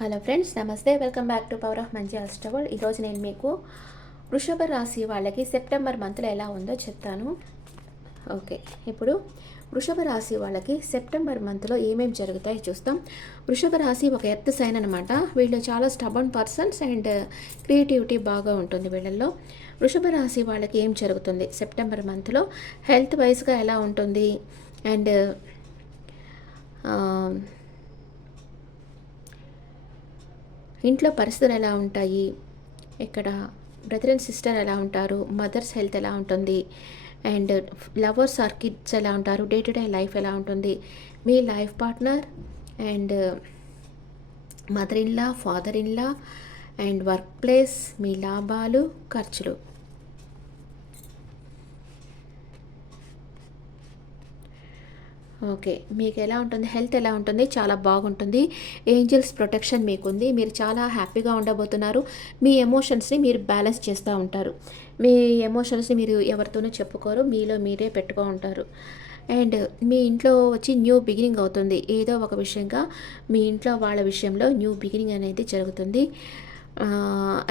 Hello friends, నమస్తే. Welcome back to power of మంచి అస్ట్రవల్. ఈరోజు నేను మీకు వృషభ రాశి వాళ్ళకి సెప్టెంబర్ మంత్లో ఎలా ఉందో చెప్తాను. ఓకే, ఇప్పుడు వృషభ రాశి వాళ్ళకి సెప్టెంబర్ మంత్లో ఏమేమి జరుగుతాయో చూస్తాం. వృషభ రాశి ఒక ఎర్త్ సైన్ అనమాట. వీళ్ళు చాలా స్టబన్ పర్సన్స్ అండ్ క్రియేటివిటీ బాగా ఉంటుంది వీళ్ళల్లో. వృషభ రాశి వాళ్ళకి ఏం జరుగుతుంది సెప్టెంబర్ మంత్లో, హెల్త్ వైజ్గా ఎలా ఉంటుంది అండ్ ఇంట్లో పరిస్థితులు ఎలా ఉంటాయి, ఇక్కడ బ్రదర్ అండ్ సిస్టర్ ఎలా ఉంటారు, మదర్స్ హెల్త్ ఎలా ఉంటుంది అండ్ లవర్స్ ఆర్ కిడ్స్ ఎలా ఉంటారు, డే టు డే లైఫ్ ఎలా ఉంటుంది, మీ life partner and mother in law, father in law and work place, మీ లాభాలు, ఖర్చులు. ఓకే, మీకు ఎలా ఉంటుంది, హెల్త్ ఎలా ఉంటుంది, చాలా బాగుంటుంది. ఏంజల్స్ ప్రొటెక్షన్ మీకుంది. మీరు చాలా హ్యాపీగా ఉండబోతున్నారు. మీ ఎమోషన్స్ని మీరు బ్యాలెన్స్ చేస్తూ ఉంటారు. మీ ఎమోషన్స్ని మీరు ఎవరితోనూ చెప్పుకోరు, మీలో మీరే పెట్టుకో ఉంటారు. అండ్ మీ ఇంట్లో వచ్చి న్యూ బిగినింగ్ అవుతుంది. ఏదో ఒక విషయంగా మీ ఇంట్లో వాళ్ళ విషయంలో న్యూ బిగినింగ్ అనేది జరుగుతుంది.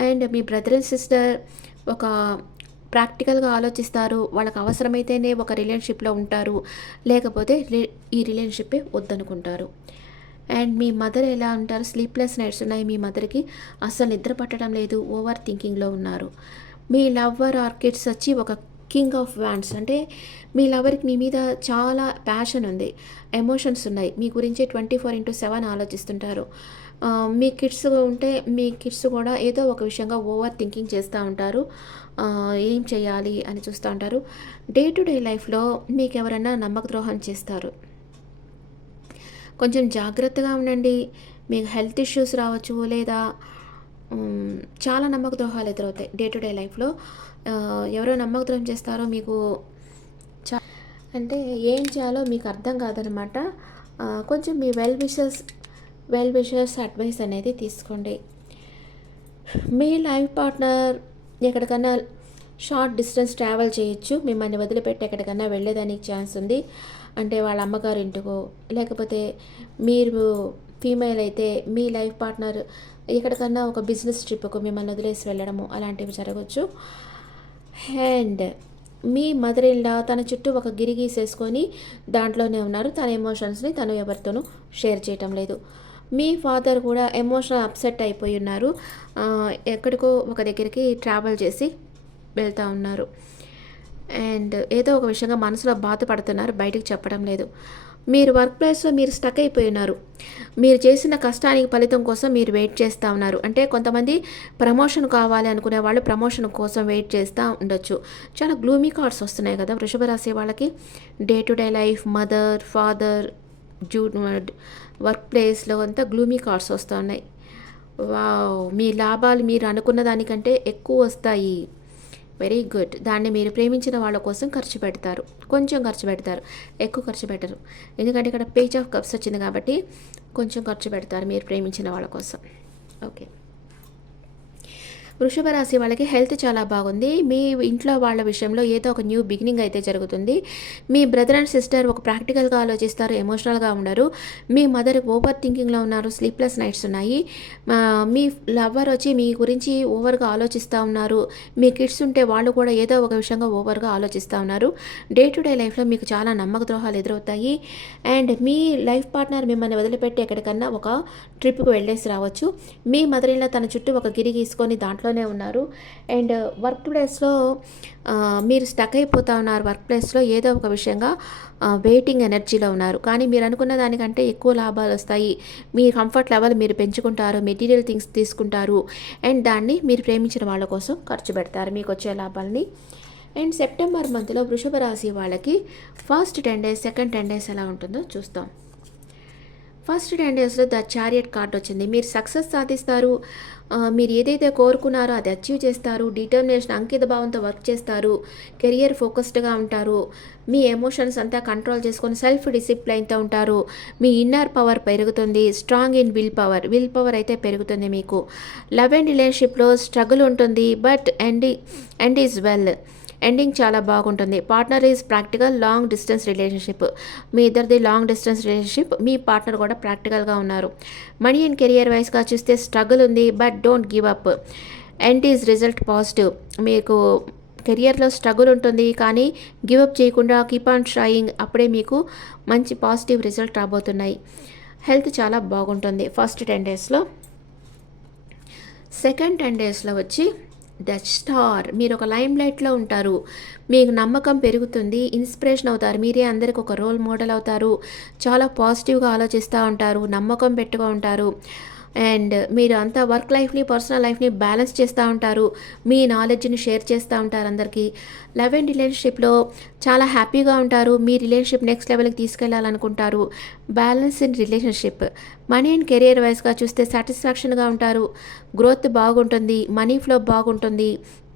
And me brother and sister ఒక ప్రాక్టికల్గా ఆలోచిస్తారు. వాళ్ళకి అవసరమైతేనే ఒక రిలేషన్షిప్లో ఉంటారు, లేకపోతే ఈ రిలేషన్షిప్పే వద్దనుకుంటారు. అండ్ మీ మదర్ ఎలా ఉంటారు, స్లీప్లెస్ నైట్స్ ఉన్నాయి మీ మదర్కి, అస్సలు నిద్ర పట్టడం లేదు, ఓవర్ థింకింగ్లో ఉన్నారు. మీ లవ్వర్ ఆర్ కిడ్స్ వచ్చి ఒక కింగ్ ఆఫ్ వ్యాండ్స్, అంటే మీ లవర్కి మీ మీద చాలా ప్యాషన్ ఉంది, ఎమోషన్స్ ఉన్నాయి, మీ గురించి 24/7 ఆలోచిస్తుంటారు. మీ కిడ్స్ ఉంటే మీ కిడ్స్ కూడా ఏదో ఒక విషయంగా ఓవర్ థింకింగ్ చేస్తూ ఉంటారు. ఏం చేయాలి అని చూస్తూ ఉంటారు. డే టు డే లైఫ్లో మీకు ఎవరైనా నమ్మక ద్రోహం చేస్తారు, కొంచెం జాగ్రత్తగా ఉండండి. మీకు హెల్త్ ఇష్యూస్ రావచ్చు, లేదా చాలా నమ్మక ద్రోహాలు ఎదురవుతాయి డే టు డే లైఫ్లో. ఎవరో నమ్మక ద్రోహం చేస్తారో మీకు అంటే ఏం చేయాలో మీకు అర్థం కాదనమాట. కొంచెం మీ వెల్ విషర్స్ అడ్వైస్ అనేది తీసుకోండి. మీ లైఫ్ పార్ట్నర్ ఎక్కడికన్నా షార్ట్ డిస్టెన్స్ ట్రావెల్ చేయొచ్చు, మిమ్మల్ని వదిలిపెట్టి ఎక్కడికన్నా వెళ్ళేదానికి ఛాన్స్ ఉంది. అంటే వాళ్ళ అమ్మగారి ఇంటికో, లేకపోతే మీరు ఫీమేల్ అయితే మీ లైఫ్ పార్ట్నర్ ఎక్కడికన్నా ఒక బిజినెస్ ట్రిప్కు మిమ్మల్ని వదిలేసి వెళ్ళడము, అలాంటివి జరగవచ్చు. అండ్ మీ మదర్ ఇన్లా తన చుట్టూ ఒక గిరి గీసేసుకొని దాంట్లోనే ఉన్నారు. తన ఎమోషన్స్ని తను ఎవరితోనూ షేర్ చేయటం లేదు. మీ ఫాదర్ కూడా ఎమోషనల్ అప్సెట్ అయిపోయి ఉన్నారు, ఎక్కడికో ఒక దగ్గరికి ట్రావెల్ చేసి వెళ్తూ ఉన్నారు. అండ్ ఏదో ఒక విషయంగా మనసులో బాధపడుతున్నారు, బయటకు చెప్పడం లేదు. మీరు వర్క్ ప్లేస్లో మీరు స్టక్ అయిపోయి ఉన్నారు. మీరు చేసిన కష్టానికి ఫలితం కోసం మీరు వెయిట్ చేస్తూ ఉన్నారు. అంటే కొంతమంది ప్రమోషన్ కావాలి అనుకునే వాళ్ళు ప్రమోషన్ కోసం వెయిట్ చేస్తూ ఉండొచ్చు. చాలా గ్లూమీ కార్డ్స్ వస్తున్నాయి కదా వృషభ రాశి వాళ్ళకి. Day to day life, mother, father, work ప్లేస్లో అంతా గ్లూమీ కార్డ్స్ వస్తున్నాయి. వావ్, మీ లాభాలు మీరు అనుకున్న దానికంటే ఎక్కువ వస్తాయి. Very good. దాన్ని మీరు ప్రేమించిన వాళ్ళ కోసం ఖర్చు పెడతారు, కొంచెం ఖర్చు పెడతారు, ఎక్కువ ఖర్చు పెట్టరు. ఎందుకంటే ఇక్కడ పేజ్ ఆఫ్ కప్స్ వచ్చింది కాబట్టి కొంచెం ఖర్చు పెడతారు మీరు ప్రేమించిన వాళ్ళ కోసం. ఓకే, వృషభ రాశి వాళ్ళకి హెల్త్ చాలా బాగుంది. మీ ఇంట్లో వాళ్ళ విషయంలో ఏదో ఒక న్యూ బిగినింగ్ అయితే జరుగుతుంది. మీ బ్రదర్ అండ్ సిస్టర్ ఒక ప్రాక్టికల్గా ఆలోచిస్తారు, ఎమోషనల్గా ఉండరు. మీ మదర్ ఓవర్ థింకింగ్లో ఉన్నారు, స్లీప్లెస్ నైట్స్ ఉన్నాయి. మీ లవర్ వచ్చి మీ గురించి ఓవర్గా ఆలోచిస్తూ ఉన్నారు. మీ కిడ్స్ ఉంటే వాళ్ళు కూడా ఏదో ఒక విషయంగా ఓవర్గా ఆలోచిస్తూ ఉన్నారు. డే టు డే లైఫ్లో మీకు చాలా నమ్మక ద్రోహాలు ఎదురవుతాయి. అండ్ మీ లైఫ్ పార్ట్నర్ మిమ్మల్ని వదిలిపెట్టి ఎక్కడికన్నా ఒక ట్రిప్కి వెళ్ళేసి రావచ్చు. మీ మదర్ ఇన్లా తన చుట్టూ ఒక గిరి గీసుకొని దాంట్లోనే ఉన్నారు. అండ్ వర్క్ ప్లేస్లో మీరు స్టక్ అయిపోతూ ఉన్నారు. వర్క్ ప్లేస్లో ఏదో ఒక విషయంగా వెయిటింగ్ ఎనర్జీలో ఉన్నారు. కానీ మీరు అనుకున్న దానికంటే ఎక్కువ లాభాలు వస్తాయి. మీ కంఫర్ట్ లెవెల్ మీరు పెంచుకుంటారు, మెటీరియల్ థింగ్స్ తీసుకుంటారు అండ్ దాన్ని మీరు ప్రేమించిన వాళ్ళ కోసం ఖర్చు పెడతారు మీకు వచ్చే లాభాలని. అండ్ సెప్టెంబర్ మంత్లో వృషభ రాశి వాళ్ళకి ఫస్ట్ 10 days, సెకండ్ 10 days ఎలా ఉంటుందో చూస్తాం. ఫస్ట్ 10 daysలో ద చారియట్ కార్డ్ వచ్చింది. మీరు సక్సెస్ సాధిస్తారు. మీరు ఏదైతే కోరుకున్నారో అది అచీవ్ చేస్తారు. డిటర్మినేషన్, అంకిత భావంతో వర్క్ చేస్తారు. కెరియర్ ఫోకస్డ్గా ఉంటారు. మీ ఎమోషన్స్ అంతా కంట్రోల్ చేసుకొని సెల్ఫ్ డిసిప్లైన్తో ఉంటారు. మీ ఇన్నర్ పవర్ పెరుగుతుంది. స్ట్రాంగ్ ఇన్ విల్ పవర్ అయితే పెరుగుతుంది మీకు. లవ్ అండ్ రిలేషన్షిప్లో స్ట్రగుల్ ఉంటుంది, but end is well. Ending చాలా బాగుంటుంది. Partner is practical, long distance relationship. మీ ఇద్దరిది లాంగ్ డిస్టెన్స్ రిలేషన్షిప్. మీ పార్ట్నర్ కూడా ప్రాక్టికల్గా ఉన్నారు. మనీ అండ్ కెరియర్ వైస్గా చూస్తే స్ట్రగుల్ ఉంది, but don't give up. End is result positive. మీకు కెరియర్లో స్ట్రగుల్ ఉంటుంది, కానీ గివ్ అప్ చేయకుండా కీప్ ఆన్ ట్రయింగ్. అప్పుడే మీకు మంచి పాజిటివ్ రిజల్ట్ రాబోతున్నాయి. హెల్త్ చాలా బాగుంటుంది ఫస్ట్ 10 డేస్లో. సెకండ్ 10 డేస్లో వచ్చి ద స్టార్. మీరు ఒక లైమ్ లైట్లో ఉంటారు. మీకు నమ్మకం పెరుగుతుంది, ఇన్స్పిరేషన్ అవుతారు. మీరే అందరికి ఒక రోల్ మోడల్ అవుతారు. చాలా పాజిటివ్గా ఆలోచిస్తూ ఉంటారు, నమ్మకం పెట్టుగా ఉంటారు. అండ్ మీరు అంతా వర్క్ లైఫ్ని, పర్సనల్ లైఫ్ని బ్యాలెన్స్ చేస్తూ ఉంటారు. మీ నాలెడ్జ్ని షేర్ చేస్తూ ఉంటారు అందరికీ. లవ్ అండ్ రిలేషన్షిప్లో చాలా హ్యాపీగా ఉంటారు. మీ రిలేషన్షిప్ నెక్స్ట్ లెవెల్కి తీసుకెళ్లాలనుకుంటారు. Balance in relationship. Money and career వైస్గా చూస్తే సాటిస్ఫాక్షన్గా ఉంటారు. గ్రోత్ బాగుంటుంది, మనీ ఫ్లో బాగుంటుంది,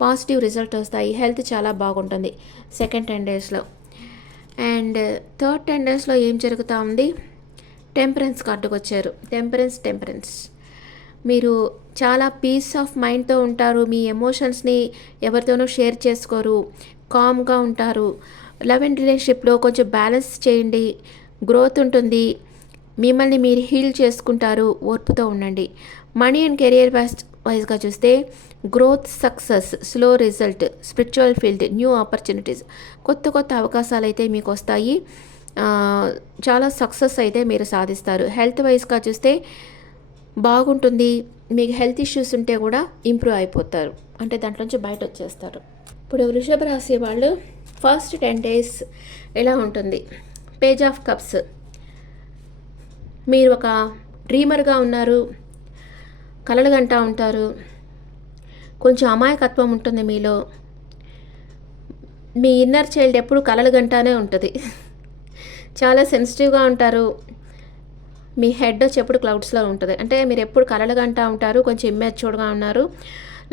పాజిటివ్ రిజల్ట్ వస్తాయి. హెల్త్ చాలా బాగుంటుంది సెకండ్ 10 డేస్లో. అండ్ థర్డ్ 10 డేస్లో ఏం జరుగుతూ ఉంది? టెంపరెన్స్ కార్డుకు వచ్చారు. టెంపరెన్స్. మీరు చాలా పీస్ ఆఫ్ మైండ్తో ఉంటారు. మీ ఎమోషన్స్ని ఎవరితోనూ షేర్ చేసుకోరు, కామ్గా ఉంటారు. లవ్ అండ్ రిలేషన్షిప్లో కొంచెం బ్యాలెన్స్ చేయండి, గ్రోత్ ఉంటుంది. మిమ్మల్ని మీరు హీల్ చేసుకుంటారు, ఓర్పుతో ఉండండి. మనీ అండ్ కెరియర్ వైజ్గా చూస్తే growth, success, slow result, spiritual field, new opportunities. కొత్త అవకాశాలు అయితే మీకు వస్తాయి. చాలా సక్సెస్ అయితే మీరు సాధిస్తారు. హెల్త్ వైజ్గా చూస్తే బాగుంటుంది. మీకు హెల్త్ ఇష్యూస్ ఉంటే కూడా ఇంప్రూవ్ అయిపోతారు, అంటే దాంట్లోంచి బయట వచ్చేస్తారు. ఇప్పుడు వృషభ రాశి వాళ్ళు ఫస్ట్ 10 డేస్ ఎలా ఉంటుంది? Page of cups. మీరు ఒక డ్రీమర్గా ఉన్నారు, కలలు గంటా ఉంటారు. కొంచెం అమాయకత్వం ఉంటుంది మీలో. మీ ఇన్నర్ చైల్డ్ ఎప్పుడు కలలు గంటానే ఉంటుంది. చాలా సెన్సిటివ్గా ఉంటారు. మీ హెడ్ వచ్చి ఎప్పుడు క్లౌడ్స్లో ఉంటుంది, అంటే మీరు ఎప్పుడు కలలు గంటా ఉంటారు. కొంచెం ఇమ్మెచ్యూర్డ్గా ఉన్నారు.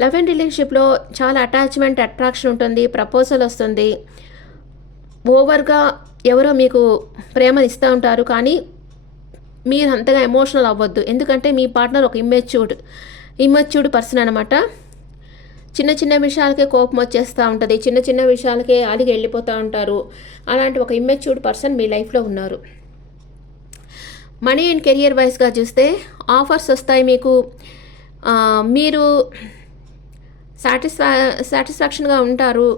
లవ్ అండ్ రిలేషన్షిప్లో చాలా అట్రాక్షన్ ఉంటుంది. ప్రపోజల్ వస్తుంది. ఓవర్గా ఎవరో మీకు ప్రేమను ఇస్తూ ఉంటారు, కానీ మీరు అంతగా ఎమోషనల్ అవ్వద్దు. ఎందుకంటే మీ పార్ట్నర్ ఒక ఇమ్మెచ్యూర్డ్ పర్సన్ అనమాట. చిన్న విషయాలకే కోపం వచ్చేస్తూ ఉంటుంది. చిన్న విషయాలకే అలిగి వెళ్ళిపోతూ ఉంటారు. అలాంటి ఒక ఇమ్మెచ్యూర్డ్ పర్సన్ మీ లైఫ్లో ఉన్నారు. మనీ అండ్ కెరియర్ వైజ్గా చూస్తే ఆఫర్స్ వస్తాయి మీకు. మీరు సాటిస్ఫాక్షన్గా ఉంటారు,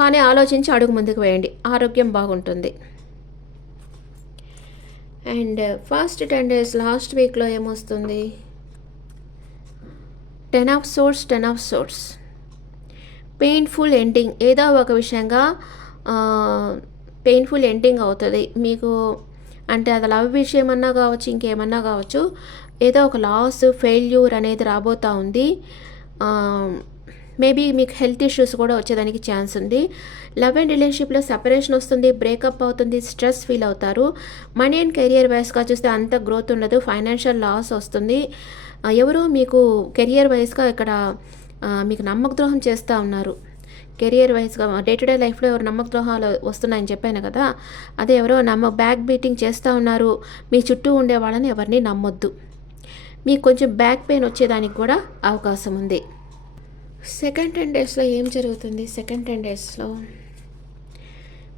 కానీ ఆలోచించి అడుగు ముందుకు వేయండి. ఆరోగ్యం బాగుంటుంది. అండ్ ఫస్ట్ 10 డేస్ లాస్ట్ వీక్లో ఏమొస్తుంది? 10 ఆఫ్ సోర్ట్స్. Painful ending. ఏదో ఒక విషయంగా పెయిన్ఫుల్ ఎండింగ్ అవుతుంది మీకు. అంటే అది లవ్ విషయమన్నా కావచ్చు, ఇంకేమన్నా కావచ్చు. ఏదో ఒక లాస్, ఫెయిల్యూర్ అనేది రాబోతూ ఉంది. మేబీ మీకు హెల్త్ ఇష్యూస్ కూడా వచ్చేదానికి ఛాన్స్ ఉంది. లవ్ అండ్ రిలేషన్షిప్లో సెపరేషన్ వస్తుంది, బ్రేకప్ అవుతుంది, స్ట్రెస్ ఫీల్ అవుతారు. మనీ అండ్ కెరియర్ వైస్గా చూస్తే అంత గ్రోత్ ఉండదు, ఫైనాన్షియల్ లాస్ వస్తుంది. ఎవరో మీకు కెరియర్ వైస్గా ఇక్కడ మీకు నమ్మకద్రోహం చేస్తూ ఉన్నారు. కెరియర్ వైజ్గా డే టు డే లైఫ్లో ఎవరు నమ్మకద్రోహాలు వస్తున్నాయని చెప్పాను కదా, అదే ఎవరో బ్యాక్ బీటింగ్ చేస్తూ ఉన్నారు. మీ చుట్టూ ఉండే వాళ్ళని ఎవరిని నమ్మొద్దు. మీకు కొంచెం బ్యాక్ పెయిన్ వచ్చేదానికి కూడా అవకాశం ఉంది. సెకండ్ 10 డేస్లో ఏం జరుగుతుంది? సెకండ్ 10 డేస్లో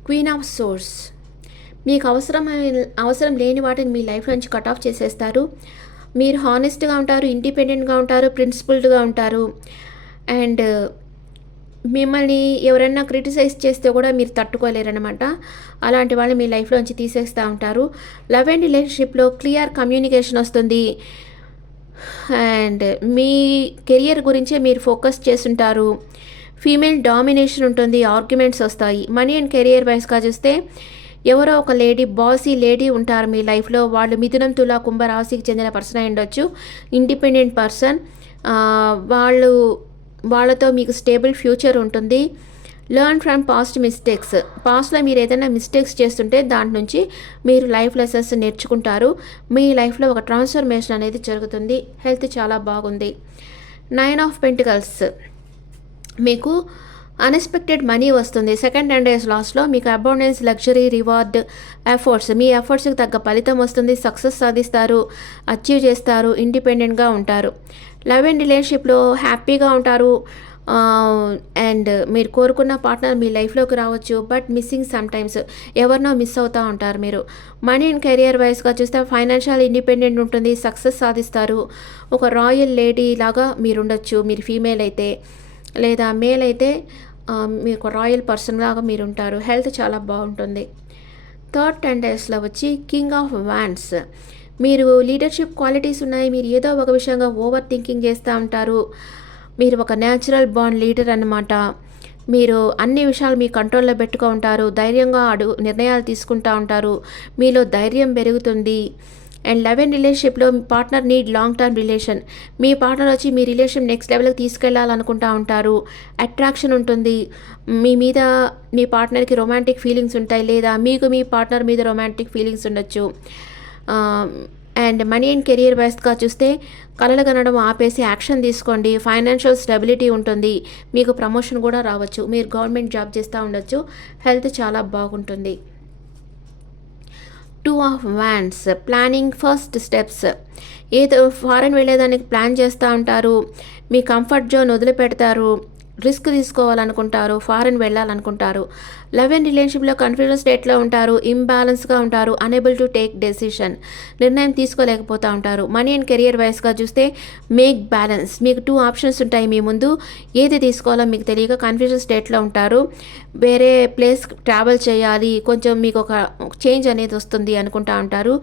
క్వీన్ ఆఫ్ సోర్స్. మీకు అవసరం లేని వాటిని మీ లైఫ్ నుంచి కట్ ఆఫ్ చేసేస్తారు. మీరు హానెస్ట్గా ఉంటారు, ఇండిపెండెంట్గా ఉంటారు, ప్రిన్సిపల్డ్గా ఉంటారు. అండ్ మిమ్మల్ని ఎవరైనా క్రిటిసైజ్ చేస్తే కూడా మీరు తట్టుకోలేరనమాట. అలాంటి వాళ్ళు మీ లైఫ్లోంచి తీసేస్తూ ఉంటారు. లవ్ అండ్ రిలేషన్షిప్లో క్లియర్ కమ్యూనికేషన్ వస్తుంది. అండ్ మీ కెరియర్ గురించే మీరు ఫోకస్ చేస్తుంటారు. ఫీమేల్ డామినేషన్ ఉంటుంది, ఆర్గ్యుమెంట్స్ వస్తాయి. మనీ అండ్ కెరియర్ వైస్గా చూస్తే ఎవరో ఒక బాసీ లేడీ ఉంటారు మీ లైఫ్లో. వాళ్ళు మిథునం, తుల, కుంభ రాశికి చెందిన పర్సన్ అయి ఉండొచ్చు. Independent person. వాళ్ళతో మీకు స్టేబుల్ ఫ్యూచర్ ఉంటుంది. Learn from past mistakes. పాస్ట్లో మీరు ఏదైనా మిస్టేక్స్ చేస్తుంటే దాంట్ నుంచి మీరు లైఫ్ లెసన్స్ నేర్చుకుంటారు. మీ లైఫ్లో ఒక ట్రాన్స్ఫర్మేషన్ అనేది జరుగుతుంది. హెల్త్ చాలా బాగుంది. 9 ఆఫ్ పెంటికల్స్. మీకు అన్ఎక్స్పెక్టెడ్ మనీ వస్తుంది. సెకండ్ 10 డేస్ లాస్ట్లో మీకు అబౌండెన్స్, లగ్జరీ, రివార్డ్, ఎఫర్ట్స్. మీ ఎఫర్ట్స్కి తగ్గ ఫలితం వస్తుంది. సక్సెస్ సాధిస్తారు, అచీవ్ చేస్తారు, ఇండిపెండెంట్గా ఉంటారు. లవ్ అండ్ రిలేషన్షిప్లో హ్యాపీగా ఉంటారు. అండ్ మీరు కోరుకున్న పార్ట్నర్ మీ లైఫ్లోకి రావచ్చు, బట్ మిస్సింగ్ సమ్‌టైమ్స్ ఎవరినో మిస్ అవుతా ఉంటారు మీరు. మనీ అండ్ కెరియర్ వైస్‌గా చూస్తే ఫైనాన్షియల్ ఇండిపెండెంట్ ఉంటుంది. సక్సెస్ సాధిస్తారు. ఒక రాయల్ లేడీ లాగా మీరుండొచ్చు. మీరు ఫీమేల్ అయితే, లేదా మేల్ అయితే మీకు రాయల్ పర్సన్ లాగా మీరుంటారు. హెల్త్ చాలా బాగుంటుంది. థర్డ్ 10 డేస్‌లో వచ్చి కింగ్ ఆఫ్ వాండ్స్. మీరు లీడర్‌షిప్ క్వాలిటీస్ ఉన్నాయి. మీరు ఏదో ఒక విషయంగా ఓవర్ థింకింగ్ చేస్తా ఉంటారు. మీరు ఒక న్యాచురల్ బార్న్ లీడర్ అన్నమాట. మీరు అన్ని విషయాలు మీ కంట్రోల్‌లో పెట్టుకో ఉంటారు. ధైర్యంగా నిర్ణయాలు తీసుకుంటా ఉంటారు. మీలో ధైర్యం పెరుగుతుంది. అండ్ లవ్ అండ్ రిలేషన్‌షిప్‌లో మీ partner need long term relation. మీ పార్ట్నర్ వచ్చి మీ రిలేషన్ నెక్స్ట్ లెవెల్‌కి తీసుకెళ్లాలనుకుంటా ఉంటారు. అట్రాక్షన్ ఉంటుంది. మీ మీద మీ పార్ట్నర్‌కి రొమాంటిక్ ఫీలింగ్స్ ఉంటాయి, లేదా మీకు మీ పార్ట్నర్ మీద రొమాంటిక్ ఫీలింగ్స్ ఉండొచ్చు. అండ్ మనీ అండ్ కెరియర్ వైస్‌గా చూస్తే కలలు కనడం ఆపేసి యాక్షన్ తీసుకోండి. ఫైనాన్షియల్ స్టెబిలిటీ ఉంటుంది. మీకు ప్రమోషన్ కూడా రావచ్చు. మీరు గవర్నమెంట్ జాబ్ చేస్తూ ఉండొచ్చు. హెల్త్ చాలా బాగుంటుంది. 2 of wands. Planning first steps. ఏదో ఫారెన్ వెళ్ళేదానికి ప్లాన్ చేస్తూ ఉంటారు. మీ కంఫర్ట్ జోన్ వదిలిపెడతారు. రిస్క్ తీసుకోవాలనుకుంటారు. ఫారెన్ వెళ్ళాలనుకుంటారు. లవ్ అండ్ రిలేషన్‌షిప్‌లో కన్‌ఫ్యూజన్ స్టేట్‌లో ఉంటారు. ఇంబాలెన్స్‌గా ఉంటారు. Unable to take decision. నిర్ణయం తీసుకోలేకపోతూ ఉంటారు. మనీ అండ్ కెరియర్ వైస్‌గా చూస్తే మేక్ బ్యాలెన్స్. మీకు 2 ఆప్షన్స్ ఉంటాయి మీ ముందు. ఏది తీసుకోవాలో మీకు తెలియక కన్‌ఫ్యూజన్ స్టేట్‌లో ఉంటారు. వేరే ప్లేస్ ట్రావెల్ చేయాలి, కొంచెం మీకు ఒక చేంజ్ అనేది వస్తుంది అనుకుంటా ఉంటారు.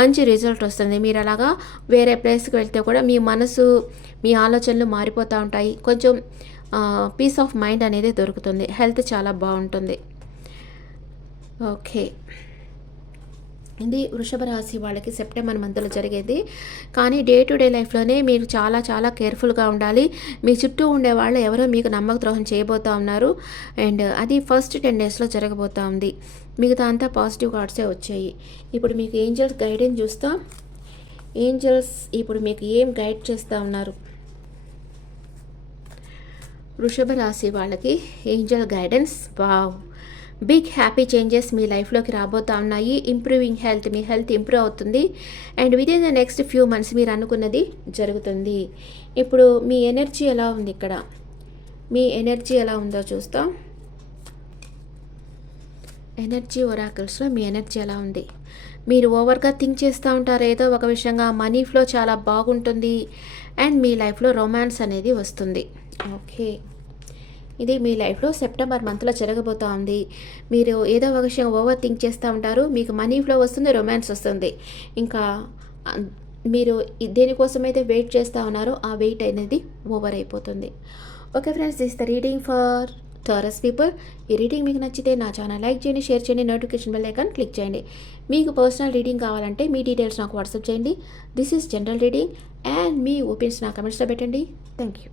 మంచి రిజల్ట్ వస్తుంది. మీరు అలాగా వేరే ప్లేస్‌కి వెళ్తే కూడా మీ మనసు, మీ ఆలోచనలు మారిపోతూ ఉంటాయి. కొంచెం పీస్ ఆఫ్ మైండ్ అనేది దొరుకుతుంది. హెల్త్ చాలా బాగుంటుంది. ఓకే, ఇది వృషభ రాశి వాళ్ళకి సెప్టెంబర్ మంత్లో జరిగేది. కానీ డే టు డే లైఫ్లోనే మీరు చాలా చాలా కేర్ఫుల్గా ఉండాలి. మీ చుట్టూ ఉండే వాళ్ళు ఎవరో మీకు నమ్మక ద్రోహం చేయబోతూ ఉన్నారు. అండ్ అది ఫస్ట్ 10 డేస్లో జరగబోతూ ఉంది. మిగతా అంతా పాజిటివ్ కార్డ్సే వచ్చాయి. ఇప్పుడు మీకు ఏంజల్స్ గైడెన్స్ చూస్తాం. ఏంజల్స్ ఇప్పుడు మీకు ఏం గైడ్ చేస్తూ ఉన్నారు? వృషభ రాశి వాళ్ళకి angel guidance. Wow, big happy changes మీ లైఫ్లోకి రాబోతూ ఉన్నాయి. Improving health. మీ హెల్త్ ఇంప్రూవ్ అవుతుంది. And within the next few months మీరు అనుకున్నది జరుగుతుంది. ఇప్పుడు మీ ఎనర్జీ ఎలా ఉంది? ఇక్కడ మీ ఎనర్జీ ఎలా ఉందో చూస్తాం. ఎనర్జీ ఒరాకిల్స్లో మీ ఎనర్జీ ఎలా ఉంది? మీరు ఓవర్గా థింక్ చేస్తూ ఉంటారు ఏదో ఒక విషయంగా. మనీ ఫ్లో చాలా బాగుంటుంది. అండ్ మీ లైఫ్లో రొమాన్స్ అనేది వస్తుంది. ఓకే, ఇది మీ లైఫ్లో సెప్టెంబర్ మంత్లో జరగబోతూ ఉంది. మీరు ఏదో ఒక విషయం ఓవర్ థింక్ చేస్తూ ఉంటారు. మీకు మనీ ఫ్లో వస్తుంది, రొమాన్స్ వస్తుంది. ఇంకా మీరు దేనికోసమైతే వెయిట్ చేస్తూ ఉన్నారో ఆ వెయిట్ అనేది ఓవర్ అయిపోతుంది. Okay friends, this the reading for taurus people. ఈ రీడింగ్ మీకు నచ్చితే నా ఛానల్ లైక్ చేయండి, షేర్ చేయండి, నోటిఫికేషన్ బెల్ ఐకాన్ క్లిక్ చేయండి. మీకు పర్సనల్ రీడింగ్ కావాలంటే మీ డీటెయిల్స్ నాకు వాట్సాప్ చేయండి. This is general reading. And me opinions నా కమెంట్స్లో పెట్టండి. Thank you.